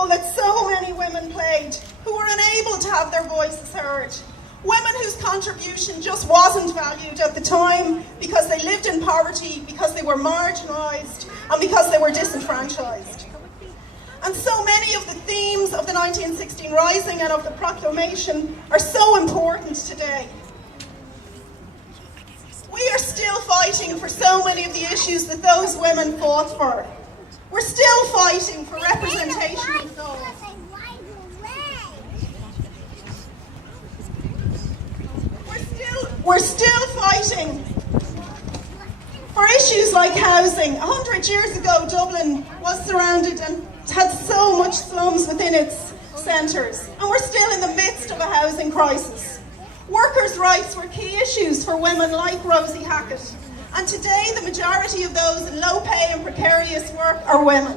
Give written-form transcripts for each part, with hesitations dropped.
role that so many women played who were unable to have their voices heard. Women whose contribution just wasn't valued at the time because they lived in poverty, because they were marginalised, and because they were disenfranchised. And so many of the themes of the 1916 Rising and of the proclamation are so important today. We are still fighting for so many of the issues that those women fought for. We're still fighting for representation of those. We're still fighting for issues like housing. 100 years ago, Dublin was surrounded and had so much slums within its centres, and we're still in the midst of a housing crisis. Workers' rights were key issues for women like Rosie Hackett, and today the majority of those in low pay and precarious work are women.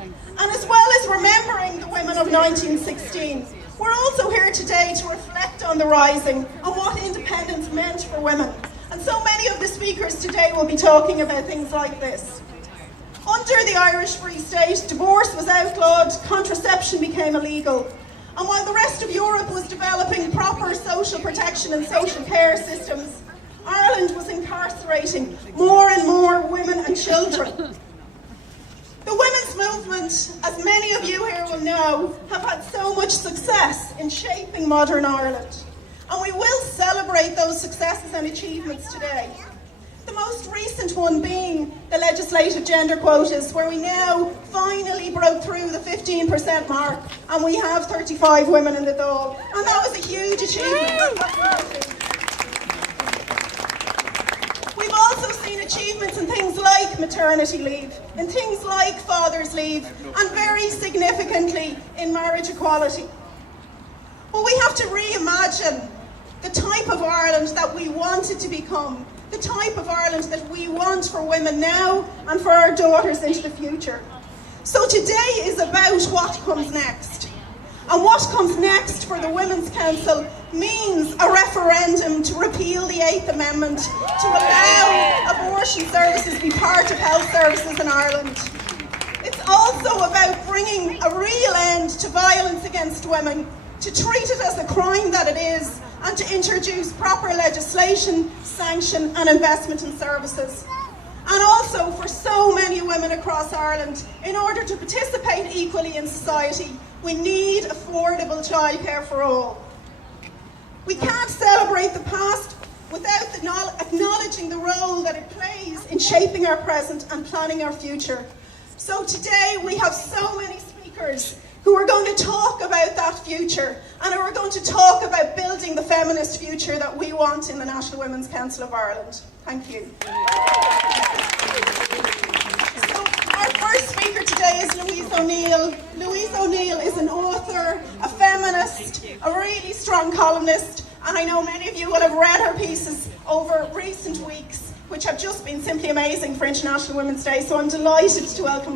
And as well as remembering the women of 1916, we're also here today to reflect on the Rising and what independence meant for women. And so many of the speakers today will be talking about things like this. Under the Irish Free State, divorce was outlawed, contraception became illegal. And while the rest of Europe was developing proper social protection and social care systems, Ireland was incarcerating more and more women and children. The women's movement, as many of you here will know, have had so much success in shaping modern Ireland. And we will celebrate those successes and achievements today. The most recent one being the legislative gender quotas, where we now finally broke through the 15% mark and we have 35 women in the Dáil. And that was a huge achievement. We've also seen achievements in things like maternity leave, in things like father's leave, and very significantly in marriage equality. But we have to reimagine the type of Ireland that we wanted to become, the type of Ireland that we want for women now and for our daughters into the future. So today is about what comes next. And what comes next for the Women's Council means a referendum to repeal the 8th Amendment, to allow abortion services to be part of health services in Ireland. It's also about bringing a real end to violence against women, to treat it as the crime that it is, and to introduce proper legislation, sanction and investment in services. And also for so many women across Ireland, in order to participate equally in society, we need affordable childcare for all. We can't celebrate the past without acknowledging the role that it plays in shaping our present and planning our future. So today we have so many speakers who are going to talk about that future and who are going to talk about building the feminist future that we want in the National Women's Council of Ireland. Thank you. So our first speaker today is Louise O'Neill. Louise O'Neill is an author, a feminist, a really strong columnist, and I know many of you will have read her pieces over recent weeks, which have just been simply amazing for International Women's Day, so I'm delighted to welcome